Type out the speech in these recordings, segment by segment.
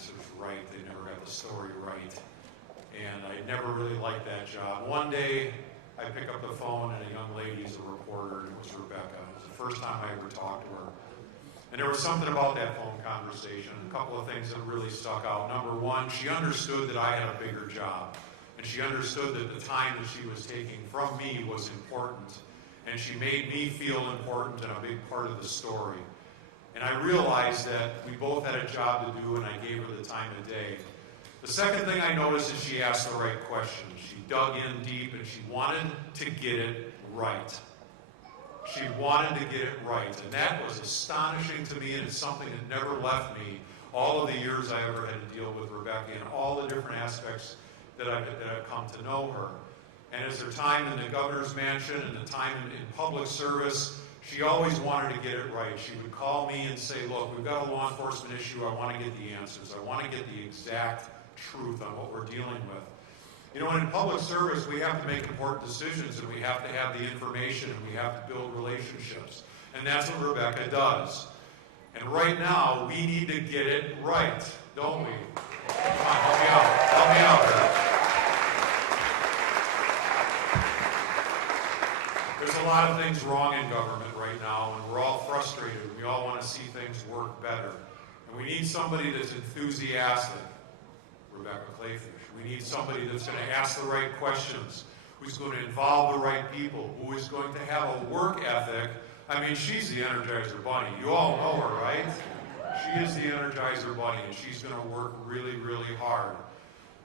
answers right. They never got the story right. And I never really liked that job. One day, I pick up the phone and a young lady's a reporter, and it was Rebecca. It was the first time I ever talked to her. And there was something about that phone conversation, a couple of things that really stuck out. Number one, she understood that I had a bigger job. And she understood that the time that she was taking from me was important. And she made me feel important and a big part of the story. And I realized that we both had a job to do, and I gave her the time of day. The second thing I noticed is she asked the right questions. She dug in deep, and she wanted to get it right. She wanted to get it right, and that was astonishing to me, and it's something that never left me all of the years I ever had to deal with Rebecca and all the different aspects that I've come to know her. And as her time in the governor's mansion and the time in public service, she always wanted to get it right. She would call me and say, look, we've got a law enforcement issue. I want to get the answers. I want to get the exact truth on what we're dealing with. You know, in public service, we have to make important decisions, and we have to have the information, and we have to build relationships. And that's what Rebecca does. And right now, we need to get it right, don't we? Come on, help me out. Help me out here. There's a lot of things wrong in government right now, and we're all frustrated. We all want to see things work better. And we need somebody that's enthusiastic. Rebecca Kleefisch. We need somebody that's going to ask the right questions, who's going to involve the right people, who is going to have a work ethic. I mean, she's the Energizer Bunny. You all know her, right? She is the Energizer Bunny, and she's going to work really, really hard.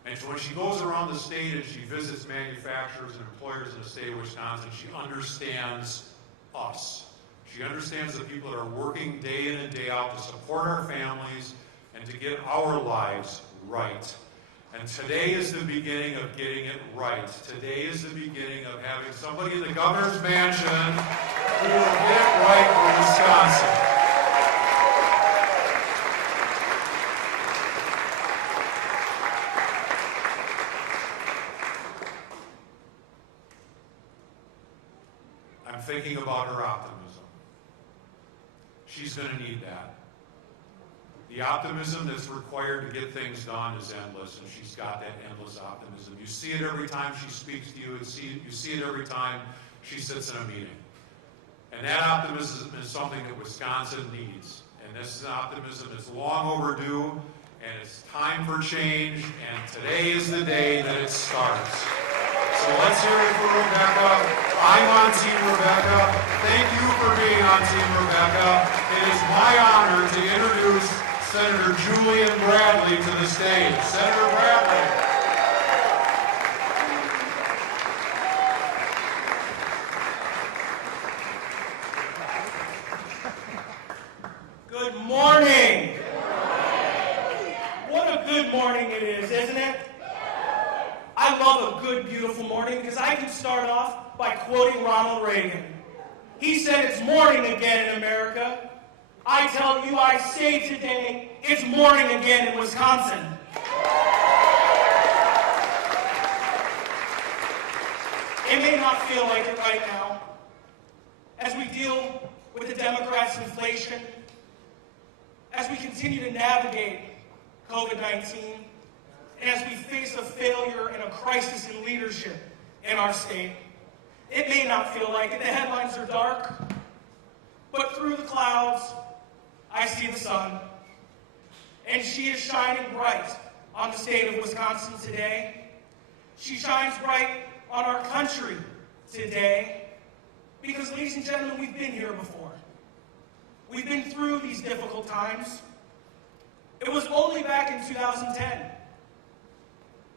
And so when she goes around the state and she visits manufacturers and employers in the state of Wisconsin, she understands us. She understands the people that are working day in and day out to support our families and to get our lives right. And today is the beginning of getting it right. Today is the beginning of having somebody in the governor's mansion who will get it right for Wisconsin. I'm thinking about her optimism. She's going to need that. The optimism that's required to get things done is endless, and she's got that endless optimism. You see it every time she speaks to you, and you see it every time she sits in a meeting. And that optimism is something that Wisconsin needs. And this is an optimism that's long overdue, and it's time for change, and today is the day that it starts. So let's hear it for Rebecca. I'm on Team Rebecca. Thank you for being on Team Rebecca. It is my honor to introduce Senator Julian Bradley to the stage. Senator Bradley. Good morning. What a good morning it is, isn't it? I love a good, beautiful morning because I can start off by quoting Ronald Reagan. He said, "It's morning again in America." I tell you, I say today, it's morning again in Wisconsin. It may not feel like it right now, as we deal with the Democrats' inflation, as we continue to navigate COVID-19, and as we face a failure and a crisis in leadership in our state. It may not feel like it. The headlines are dark, but through the clouds, I see the sun, and she is shining bright on the state of Wisconsin today. She shines bright on our country today because, ladies and gentlemen, we've been here before. We've been through these difficult times. It was only back in 2010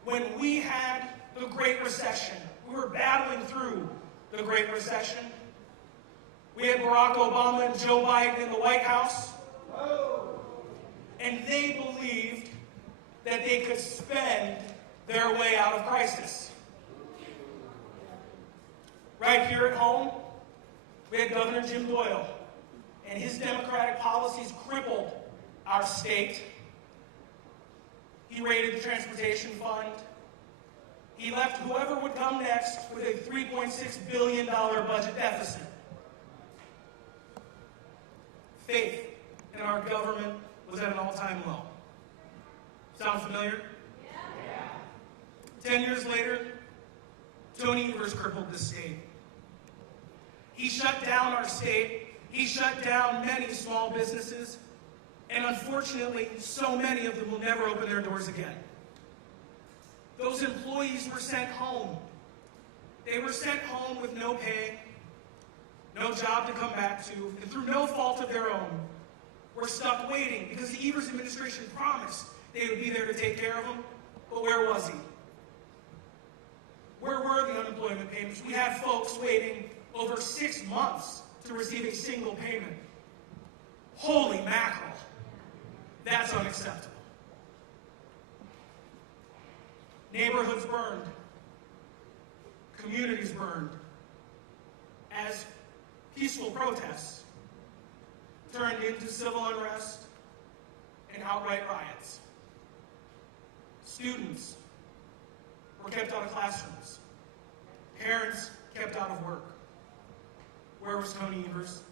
when we had the Great Recession. We were battling through the Great Recession. We had Barack Obama and Joe Biden in the White House. And they believed that they could spend their way out of crisis. Right here at home, we had Governor Jim Doyle, and his Democratic policies crippled our state. He raided the transportation fund. He left whoever would come next with a $3.6 billion budget deficit. Faith in our government was at an all-time low. Sound familiar? 10 years later, Tony Evers crippled the state. He shut down our state. He shut down many small businesses. And unfortunately, so many of them will never open their doors again. Those employees were sent home. They were sent home with no pay, no job to come back to, and through no fault of their own, were stuck waiting because the Evers administration promised they would be there to take care of them, but where was he? Where were the unemployment payments? We had folks waiting over 6 months to receive a single payment. Holy mackerel. That's unacceptable. Neighborhoods burned. Communities burned. As peaceful protests turned into civil unrest and outright riots. Students were kept out of classrooms. Parents kept out of work. Where was Tony Evers?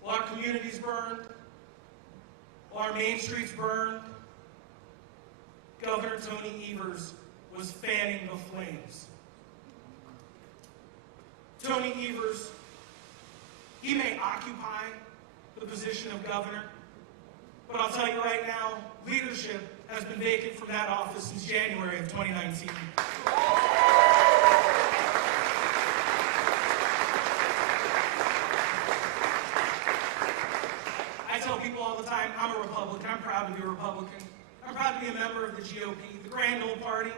While our communities burned, while our main streets burned, Governor Tony Evers was fanning the flames. Tony Evers, he may occupy the position of governor, but I'll tell you right now, leadership has been vacant from that office since January of 2019. I tell people all the time, I'm a Republican. I'm proud to be a Republican. I'm proud to be a member of the GOP, the grand old party,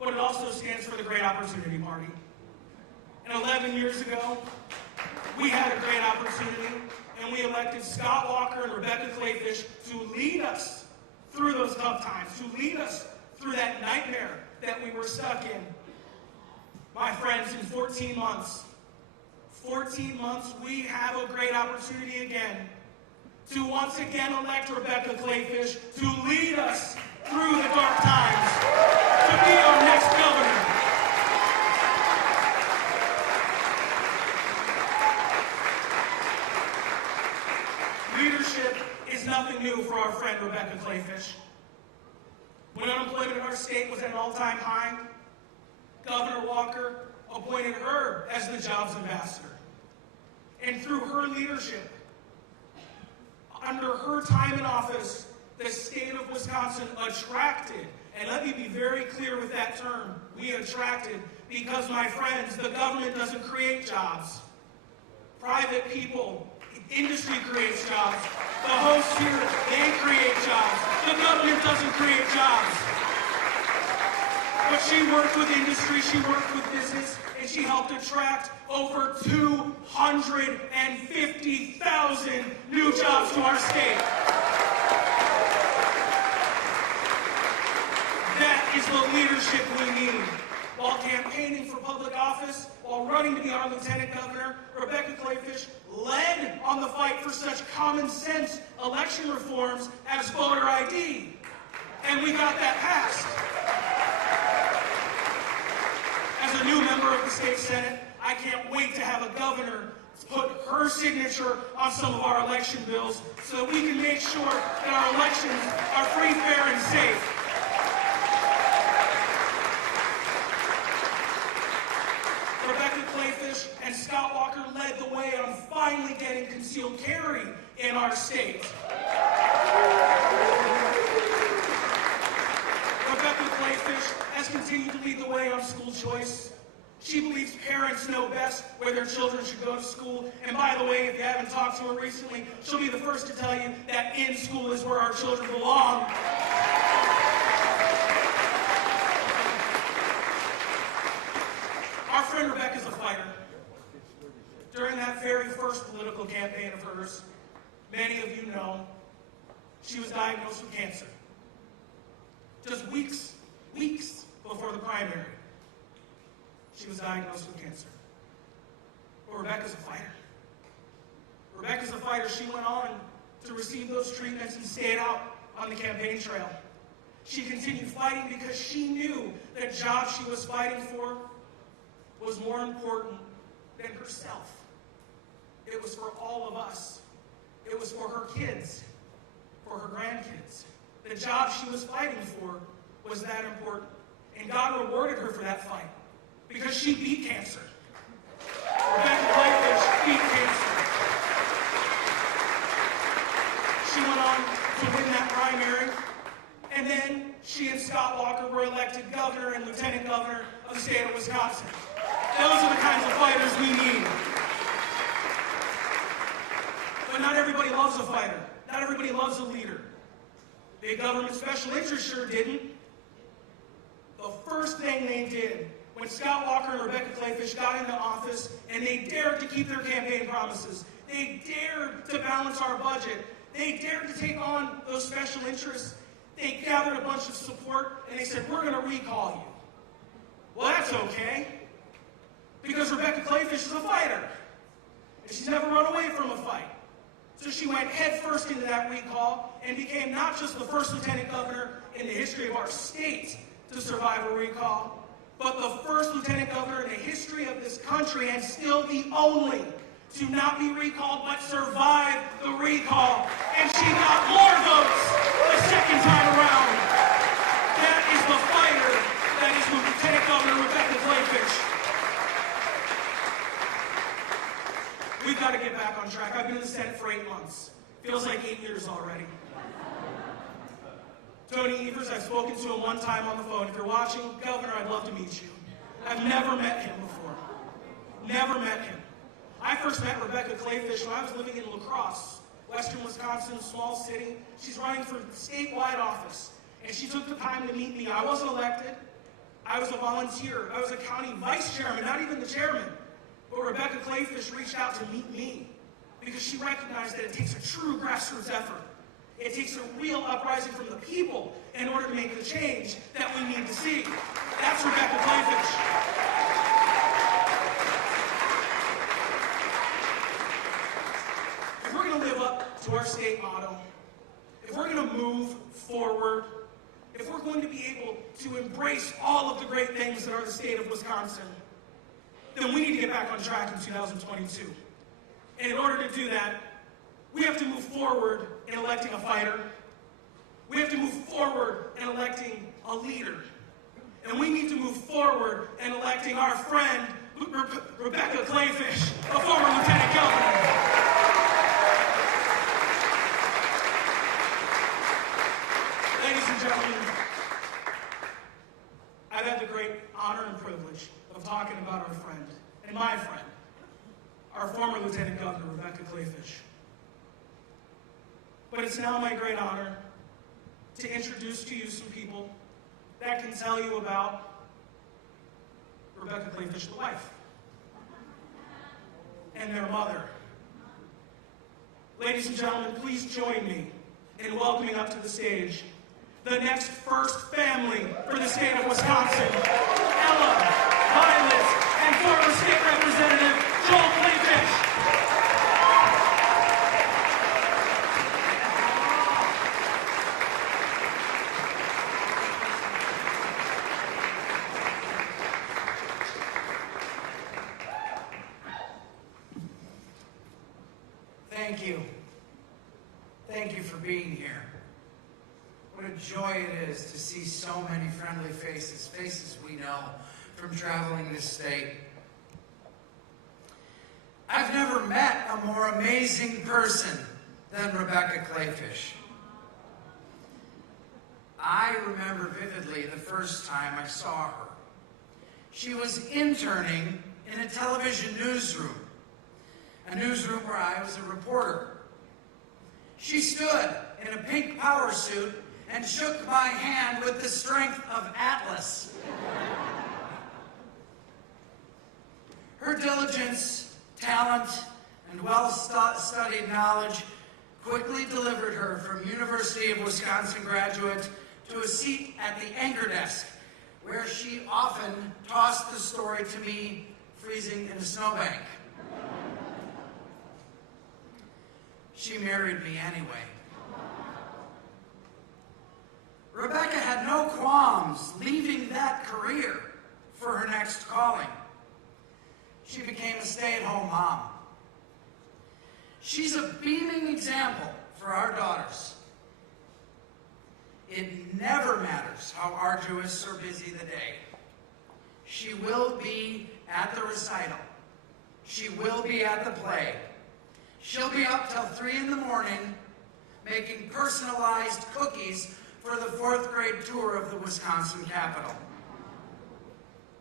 but it also stands for the Great Opportunity Party. And 11 years ago, we had a great opportunity, and we elected Scott Walker and Rebecca Kleefisch to lead us through those tough times, to lead us through that nightmare that we were stuck in. My friends, in 14 months, we have a great opportunity again to once again elect Rebecca Kleefisch to lead us through the dark times, to be our next governor. Leadership is nothing new for our friend Rebecca Kleefisch. When unemployment in our state was at an all-time high, Governor Walker appointed her as the jobs ambassador. And through her leadership, under her time in office, the state of Wisconsin attracted, and let me be very clear with that term, we attracted, because my friends, the government doesn't create jobs. Private people, industry creates jobs. The hosts here, they create jobs. The government doesn't create jobs. But she worked with industry, she worked with business, and she helped attract over 250,000 new jobs to our state. That is the leadership we need. While campaigning for public office, while running to be our lieutenant governor, Rebecca Kleefisch led on the fight for such common sense election reforms as voter ID. And we got that passed. As a new member of the state Senate, I can't wait to have a governor put her signature on some of our election bills so that we can make sure that our elections are free, fair, and safe. Rebecca Kleefisch and Scott Walker led the way on finally getting concealed carry in our state. Rebecca Kleefisch has continued to lead the way on school choice. She believes parents know best where their children should go to school. And by the way, if you haven't talked to her recently, she'll be the first to tell you that in school is where our children belong. Our friend Rebecca's a fighter. During that very first political campaign of hers, many of you know, she was diagnosed with cancer. Just weeks before the primary, she was diagnosed with cancer. But Rebecca's a fighter. Rebecca's a fighter. She went on to receive those treatments and stayed out on the campaign trail. She continued fighting because she knew that job she was fighting for was more important than herself. It was for all of us. It was for her kids, for her grandkids. The job she was fighting for was that important. And God rewarded her for that fight because she beat cancer. Rebecca Kleefisch beat cancer. She went on to win that primary, and then she and Scott Walker were elected governor and lieutenant governor of the state of Wisconsin. Those are the kinds of fighters we need. But not everybody loves a fighter. Not everybody loves a leader. Big government special interests sure didn't. The first thing they did when Scott Walker and Rebecca Kleefisch got into office and they dared to keep their campaign promises, they dared to balance our budget, they dared to take on those special interests, they gathered a bunch of support and they said, we're going to recall you. Well, that's okay, because Rebecca Kleefisch is a fighter, and she's never run away from a fight. So she went headfirst into that recall and became not just the first lieutenant governor in the history of our state to survive a recall, but the first lieutenant governor in the history of this country, and still the only to not be recalled but survive the recall. And she got more votes the second time around. That is the fighter. That is Lieutenant Governor Rebecca Kleefisch. We've got to get back on track. I've been in the Senate for 8 months. Feels like 8 years already. Tony Evers, I've spoken to him one time on the phone. If you're watching, Governor, I'd love to meet you. I've never met him before. Never met him. I first met Rebecca Kleefisch when I was living in La Crosse, western Wisconsin, small city. She's running for statewide office, and she took the time to meet me. I wasn't elected. I was a volunteer. I was a county vice chairman, not even the chairman. But Rebecca Kleefisch reached out to meet me because she recognized that it takes a true grassroots effort. It takes a real uprising from the people in order to make the change that we need to see. That's Rebecca Kleefisch. If we're going to live up to our state motto, if we're going to move forward, if we're going to be able to embrace all of the great things that are the state of Wisconsin, then we need to get back on track in 2022. And in order to do that, we have to move forward in electing a fighter. We have to move forward in electing a leader. And we need to move forward in electing our friend, Rebecca Kleefisch, a former lieutenant governor. Ladies and gentlemen, I've had the great honor and privilege of talking about our friend, and my friend, our former Lieutenant Governor, Rebecca Kleefisch. But it's now my great honor to introduce to you some people that can tell you about Rebecca Kleefisch, the wife, and their mother. Ladies and gentlemen, please join me in welcoming up to the stage the next first family for the state of Wisconsin, Ella, Violet, and former state representative Joel Kleefisch. Thank you. Thank you for being here. What a joy it is to see so many friendly faces, faces we know from traveling this state. I've never met a more amazing person than Rebecca Kleefisch. I remember vividly the first time I saw her. She was interning in a television newsroom, a newsroom where I was a reporter. She stood in a pink power suit and shook my hand with the strength of Atlas. Her diligence, talent, and well-studied knowledge quickly delivered her from University of Wisconsin graduate to a seat at the anchor desk, where she often tossed the story to me freezing in a snowbank. She married me anyway. Rebecca had no qualms leaving that career for her next calling. She became a stay-at-home mom. She's a beaming example for our daughters. It never matters how arduous or busy the day. She will be at the recital. She will be at the play. She'll be up till 3 in the morning making personalized cookies for the 4th grade tour of the Wisconsin Capitol.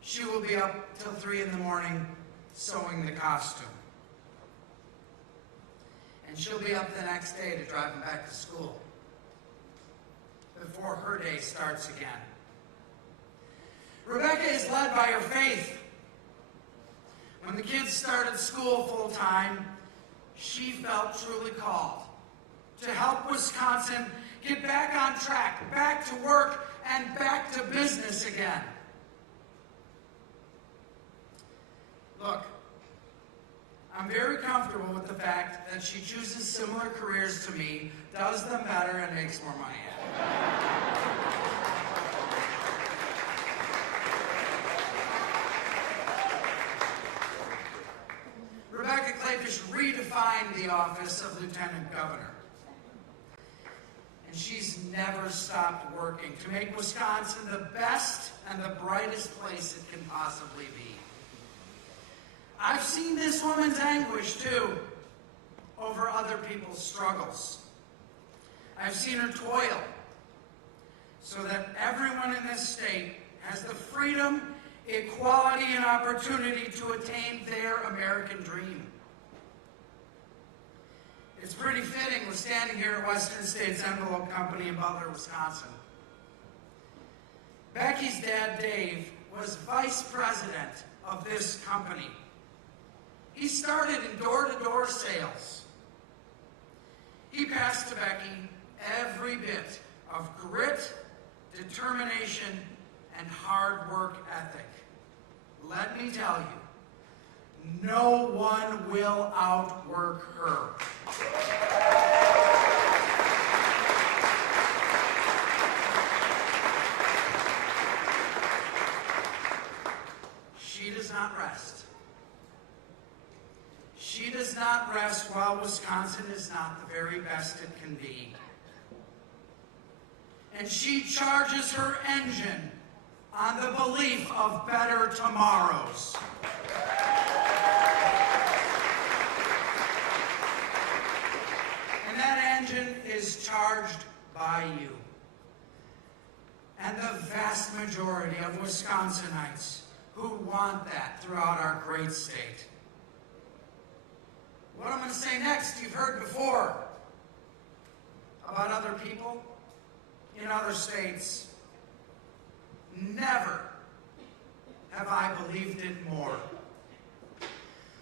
She will be up till 3 in the morning sewing the costume. And she'll be up the next day to drive them back to school before her day starts again. Rebecca is led by her faith. When the kids started school full-time, she felt truly called to help Wisconsin get back on track, back to work, and back to business again. Look, I'm very comfortable with the fact that she chooses similar careers to me, does them better, and makes more money at it. Rebecca Kleefisch redefined the office of Lieutenant Governor. And she's never stopped working to make Wisconsin the best and the brightest place it can possibly be. I've seen this woman's anguish, too, over other people's struggles. I've seen her toil so that everyone in this state has the freedom, equality, and opportunity to attain their American dream. It's pretty fitting we're standing here at Western States Envelope Company in Butler, Wisconsin. Becky's dad, Dave, was vice president of this company. He started in door-to-door sales. He passed to Becky every bit of grit, determination, and hard work ethic. Let me tell you, no one will outwork her. She does not rest. She does not rest while Wisconsin is not the very best it can be. And she charges her engine on the belief of better tomorrows. And that engine is charged by you. And the vast majority of Wisconsinites who want that throughout our great state. What I'm going to say next, you've heard before about other people in other states. Never have I believed it more.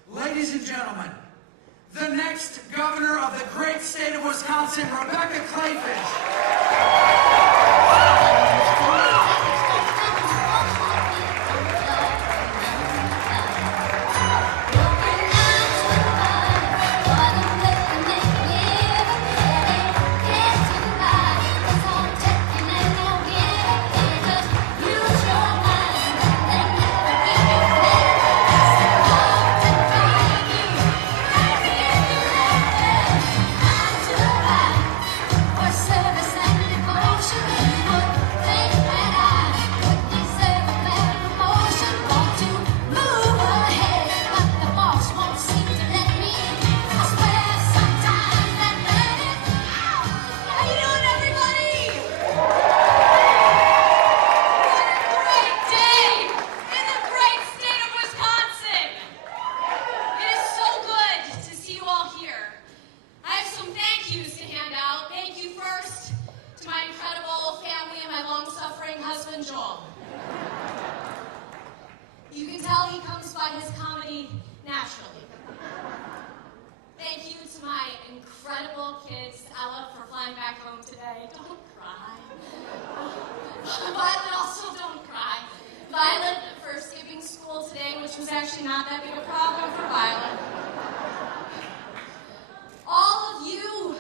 Ladies and gentlemen, the next governor of the great state of Wisconsin, Rebecca Kleefisch. You can tell he comes by his comedy naturally. Thank you to my incredible kids, Ella, for flying back home today. Don't cry. Violet, also don't cry. Violet for skipping school today, which was actually not that big a problem for Violet. All of you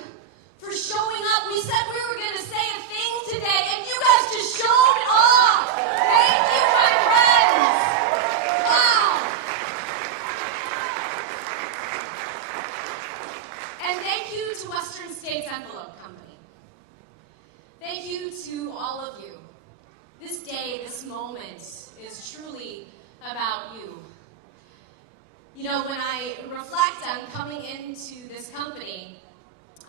for showing up. We said we were going to say a thing today, and you guys just showed up. Thank you, my friends. Wow. And thank you to Western States Envelope Company. Thank you to about you. You know, when I reflect on coming into this company,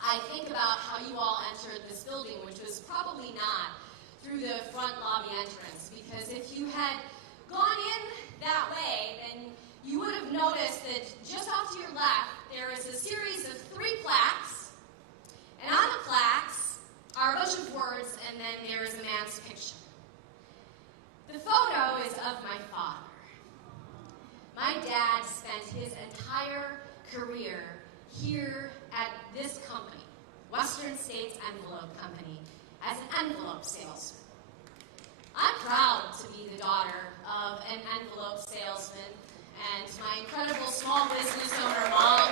I think about how you all entered this building, which was probably not through the front lobby entrance, because if you had gone in that way, then you would have noticed that just off to your left, there is a series of 3 plaques, and on the plaques are a bunch of words, and then there is a man's picture. The photo is of my father. My dad spent his entire career here at this company, Western States Envelope Company, as an envelope salesman. I'm proud to be the daughter of an envelope salesman and my incredible small business owner mom.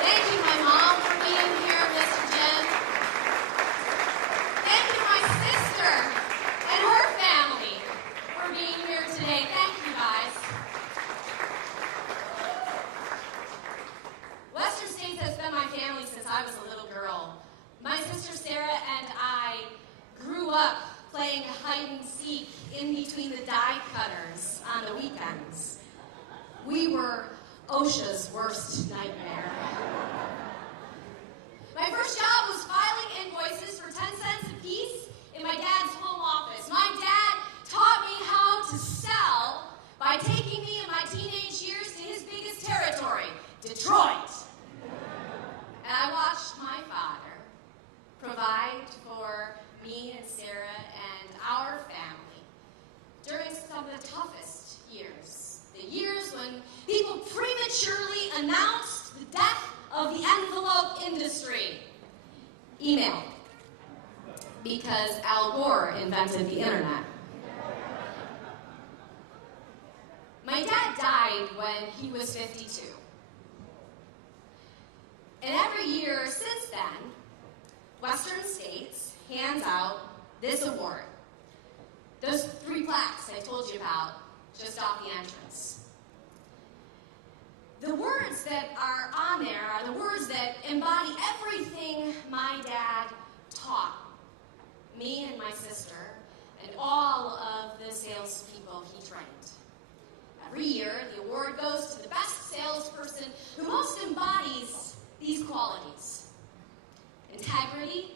Thank you, my mom, for being here, Mr. Jim. Thank you, my sister and her family for being here today. Thank you, guys. Western States has been my family since I was a little girl. My sister Sarah and I grew up playing hide and seek in between the die cutters on the weekends. We were OSHA's worst nightmare. My first job was filing invoices for 10 cents a piece in my dad's home office. My dad taught me how to sell by taking me in my teenage years to his biggest territory, Detroit. And I watched my father provide for me and Sarah and our family during some of the toughest years. The years when people prematurely announced the death of the envelope industry. Email. Because Al Gore invented the internet. My dad died when he was 52. And every year since then, Western States hands out this award. Those 3 plaques I told you about just off the entrance. The words that are on there are the words that embody everything my dad taught me and my sister and all of the salespeople he trained. Every year, the award goes to the best salesperson who most embodies these qualities: integrity,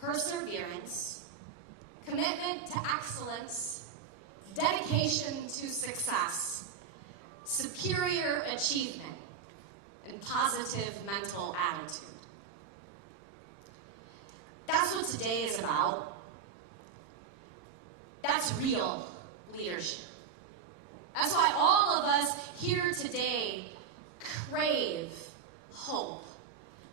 perseverance, commitment to excellence, dedication to success, superior achievement, and positive mental attitude. That's what today is about. That's real leadership. That's why all of us here today crave hope.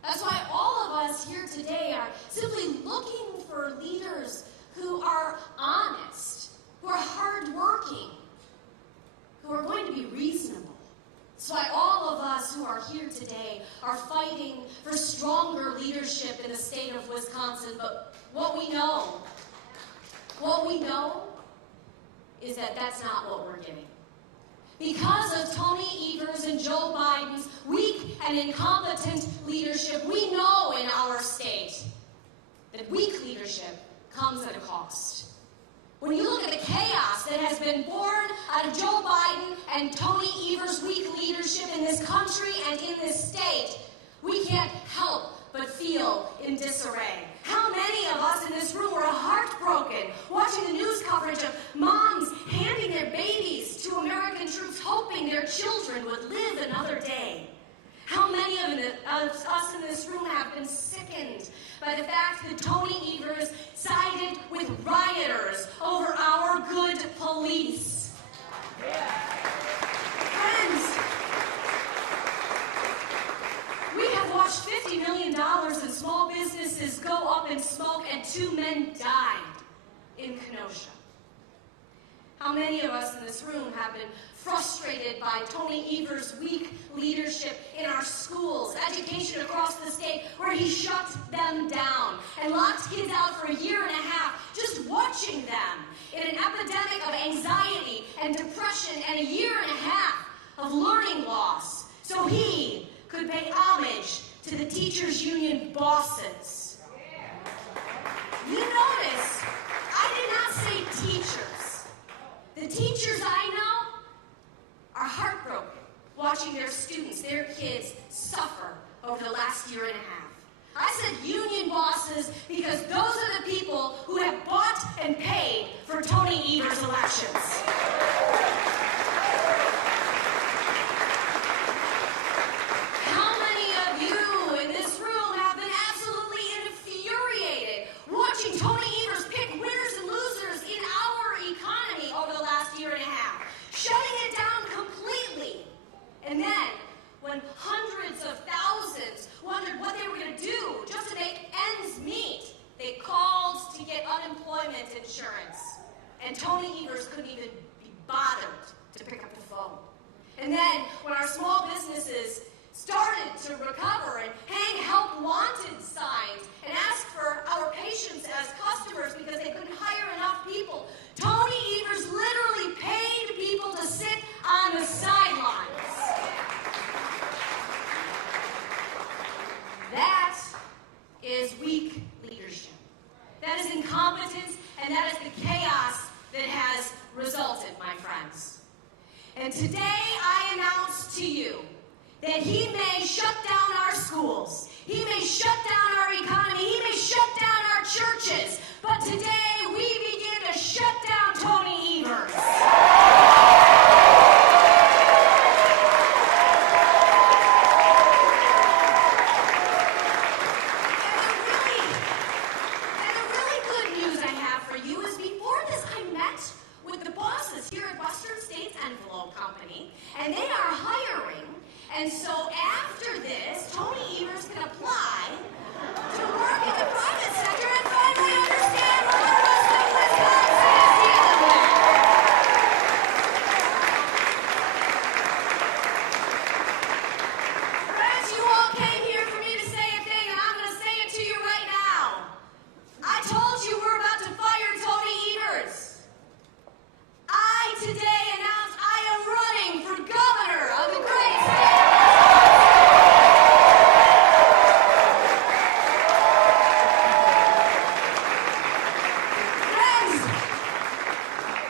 That's why all of us here today are simply looking for leaders who are honest, who are hardworking, who are going to be reasonable. That's why all of us who are here today are fighting for stronger leadership in the state of Wisconsin. But what we know is that that's not what we're getting. Because of Tony Evers and Joe Biden's weak and incompetent leadership, we know in our state that weak leadership comes at a cost. When you look at the chaos that has been born out of Joe Biden and Tony Evers' weak leadership in this country and in this state, we can't help but feel in disarray. How many of us in this room were heartbroken watching the news coverage of moms handing their babies to American troops, hoping their children would live another day? How many of us in this room have been sickened by the fact that Tony Evers sided with rioters over our good police? Friends, we have watched $50 million in small businesses go up in smoke, and 2 men died in Kenosha. How many of us in this room have been frustrated by Tony Evers' weak leadership in our schools, education across the state, where he shut them down and locked kids out for 1.5 years, just watching them in an epidemic of anxiety and depression and 1.5 years of learning loss, so he could pay homage to the teachers' union bosses. You notice, I did not say teachers. The teachers I their students, their kids, suffer over the last year and a half. I said union bosses because those are the people who have bought and paid for Tony Evers' elections. How many of you in this room have been absolutely infuriated watching Tony Evers pick winners and losers in our economy over the last year and a half, shutting it down completely? And then, when hundreds of thousands wondered what they were going to do just to make ends meet, they called to get unemployment insurance. And Tony Evers couldn't even be bothered to pick up the phone. And then, when our small businesses started to recover and hang help wanted signs and ask for our patience as customers because they couldn't hire enough people, Tony Evers literally paid people to sit on the sidelines. That is weak leadership. That is incompetence, and that is the chaos that has resulted, my friends. And today I announce to you that he may shut down our schools, he may shut down our economy, he may shut down our churches, but today we begin to shut down Tony Evers. And they are hiring, and so after this, Tony Evers can apply to work in the private sector and finally understand what the rest of Wisconsin is dealing with. Friends, you all came here for me to say a thing, and I'm going to say it to you right now. I told you we're about to fire Tony Evers. I today announced I am running for governor of the great state of Friends,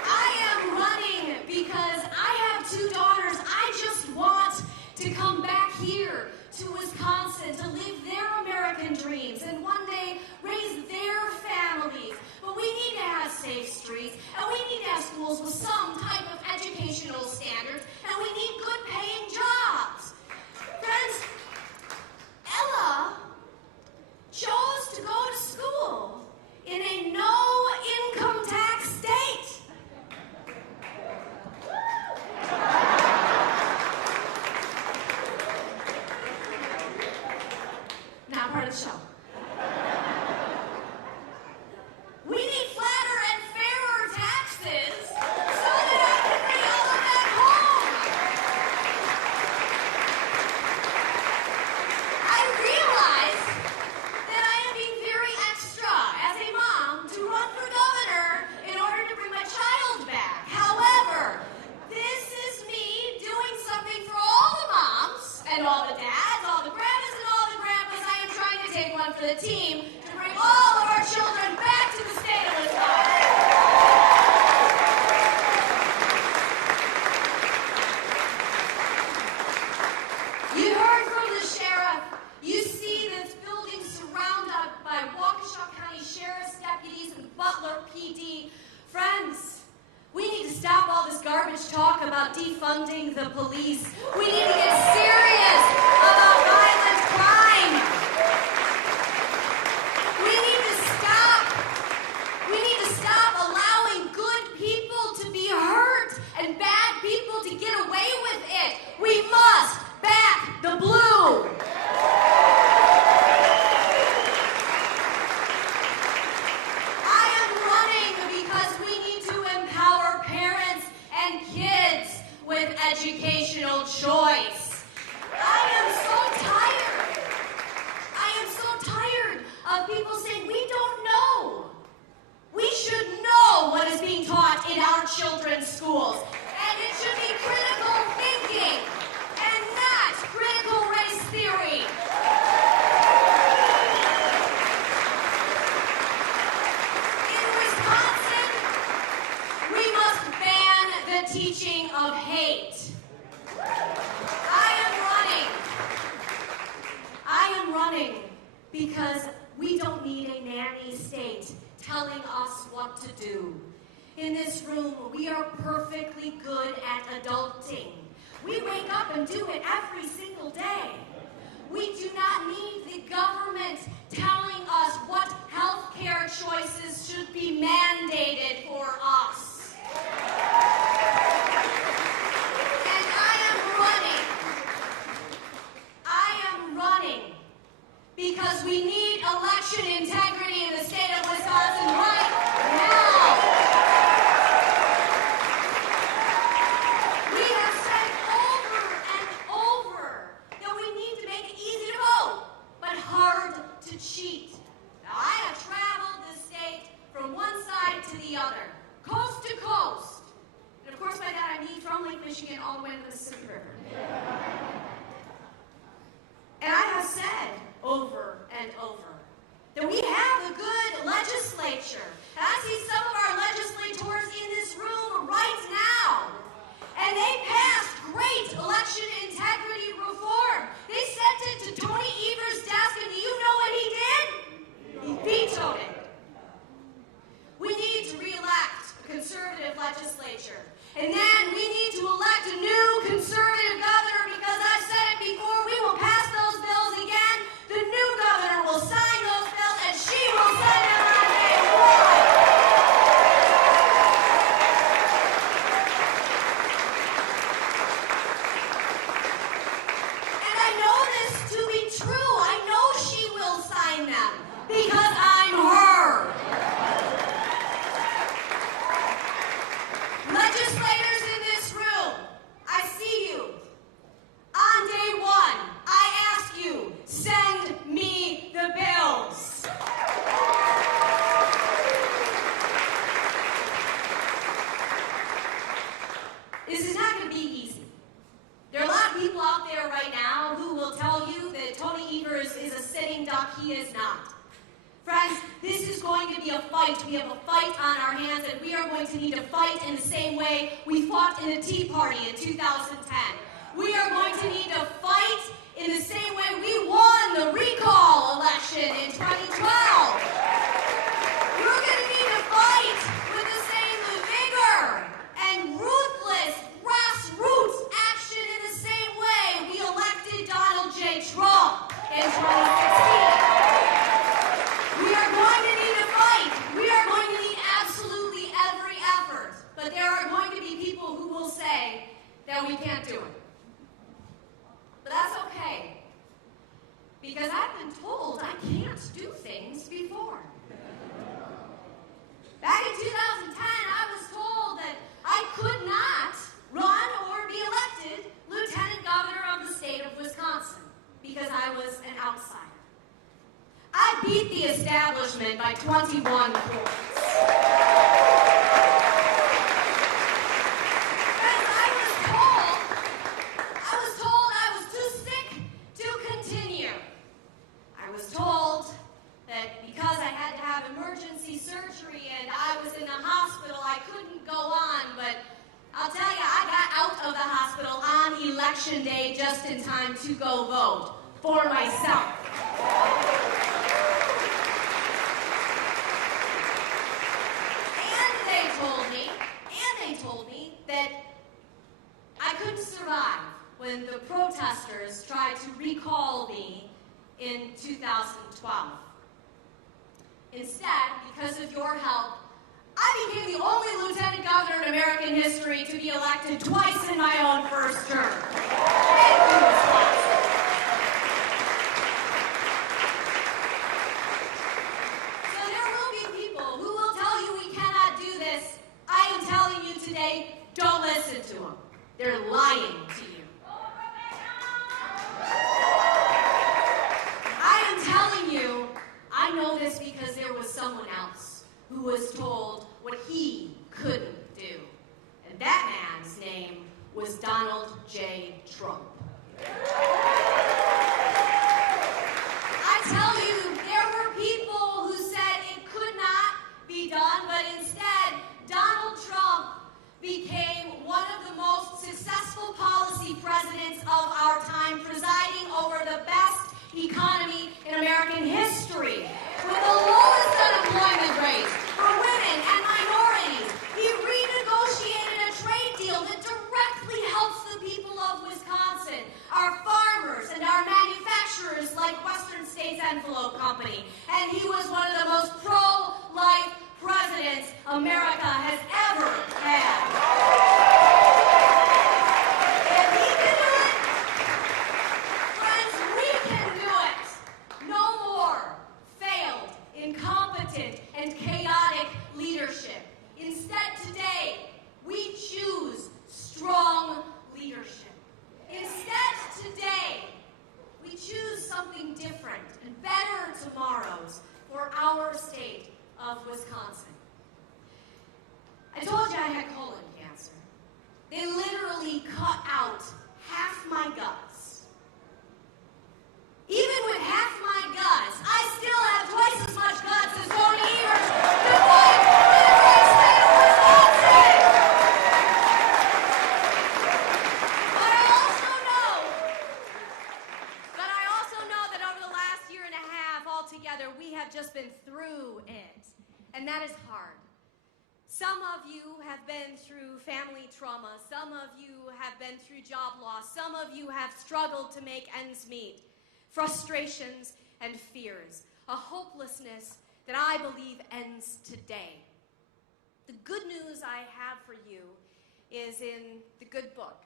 I am running because I have two daughters. I just want to come back here to Wisconsin to live their American dreams and one day raise their families. But we need to have safe streets, and we need to have schools with some type of educational standards, and we need good paying jobs. Friends, Ella chose to go to school in a no-income tax state. Not part of the show. We need flatter and fairer taxes so that I can bring Ella back home. I realize that I am being very extra as a mom to run for governor in order to bring my child back. However, this is me doing something for all the moms and all the dads, all the grandmas and all the grandpas. I am trying to take one for the team to bring all of our children back to the state of Wisconsin. You heard from the sheriff. You see this building surrounded by Waukesha County Sheriff's deputies and Butler PD. Friends, we need to stop all this garbage talk about defunding the police. We need to get serious about violent crime. We need to stop allowing good people to be hurt and bad people to get away with it. We must back the blue. I am running because we need to empower parents and kids with educational choice. I am so tired of people saying we don't know. We should know what is being taught in our children's schools. And it should be critical thinking and not critical race theory. In Wisconsin, we must ban the teaching of hate. I am running because we don't need a nanny state telling us what to do. In this room, we are perfectly good at adulting. We wake up and do it every single day. We do not need the government telling us what health care choices should be mandated for us. And I am running because we need election integrity in the state of Wisconsin right now. We have said over and over that we need to make it easy to vote, but hard to cheat. Now, I have traveled this state from one side to the other, coast to coast. And of course, by that I mean from Lake Michigan all the way to the Mississippi River. And I have said over and over that we have a good legislature. And I see some of our legislators in this room right now. And they passed great election integrity reform. They sent it to Tony Evers' desk, and do you know what he did? He vetoed it. We need to re-elect a conservative legislature. And then we need to elect a new conservative governor, because I've said it before, we will pass those bills again. The new governor will sign those bills, and she will sign them on day one. And I know this to be true. I know she will sign them, because I'm her. Legislators in this room, I see you. On day one, I ask you, send me the bills. This is not going to be easy. There are a lot of people out there right now who will tell you that Tony Evers is a sitting duck. He is not. Friends, this is going to be a fight. We have a fight on our hands, and we are going to need to fight in the same way we fought in the Tea Party in 2010. We are going to need to fight in the same way we won the recall election in 2012. We're going to need to fight with the same vigor and ruthless grassroots action in the same way we elected Donald J. Trump in 2016. We are going to need to fight. We are going to need absolutely every effort. But there are going to be people who will say that we can't do it. But that's okay. Because I've been told I can't do things before. Back in 2010, I was told that I could not run or be elected lieutenant governor of the state of Wisconsin because I was an outsider. I beat the establishment by 21 points. Because I was told I was too sick to continue. I was told that because I had to have emergency surgery and I was in the hospital, I couldn't go on. But I'll tell you, I got out of the hospital on election day just in time to go vote for myself. They told me that I couldn't survive when the protesters tried to recall me in 2012. Instead, because of your help, I became the only lieutenant governor in American history to be elected twice in my own first term. Thank you, Wisconsin. So there will be people who will tell you we cannot do this. I am telling you today, don't listen to them. They're lying to you. I am telling you, I know this because there was someone else who was told what he couldn't do. And that man's name was Donald J. Trump. I tell you, there were people who said it could not be done, but instead, Donald Trump became one of the most successful policy presidents of our time, presiding over the best economy in American history, with the lowest unemployment rate for women and minorities. He renegotiated a trade deal that directly helps the people of Wisconsin, our farmers and our manufacturers like Western States Envelope Company. And he was one of the most pro-life presidents America has ever had. If he can do it, friends, we can do it. No more failed, incompetent, and chaotic leadership. Instead, today, we choose strong leadership. Instead, today, we choose something different and better tomorrows for our state of Wisconsin. I told you I had colon cancer. They literally cut out half my guts. Even with half my guts, I still have twice as much guts as Tony Evers to fight for the great state of Wisconsin. But I also know that over the last year and a half altogether, we have just been through it. And that is hard. Some of you have been through family trauma. Some of you have been through job loss. Some of you have struggled to make ends meet. Frustrations and fears. A hopelessness that I believe ends today. The good news I have for you is in the good book.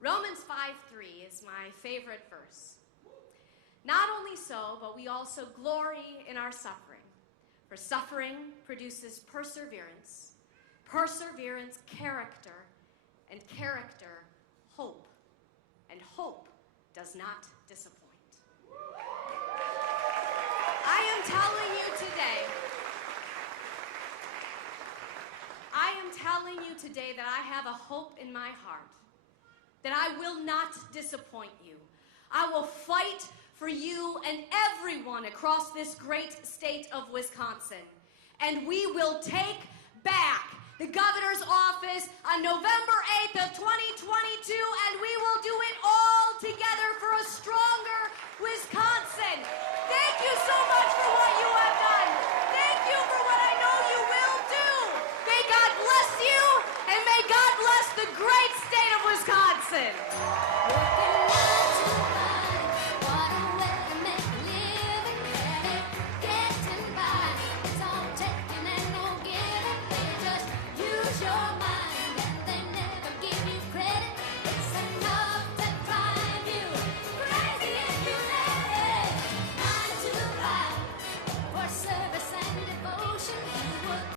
Romans 5:3 is my favorite verse. Not only so, but we also glory in our suffering. For suffering produces perseverance, perseverance, character, and character, hope. And hope does not disappoint. I am telling you today that I have a hope in my heart, that I will not disappoint you. I will fight for you and everyone across this great state of Wisconsin. And we will take back the governor's office on November 8th of 2022, and we will do it all together for a stronger Wisconsin. Thank you so much for what you have done. Thank you for what I know you will do. May God bless you, and may God bless the great state of Wisconsin.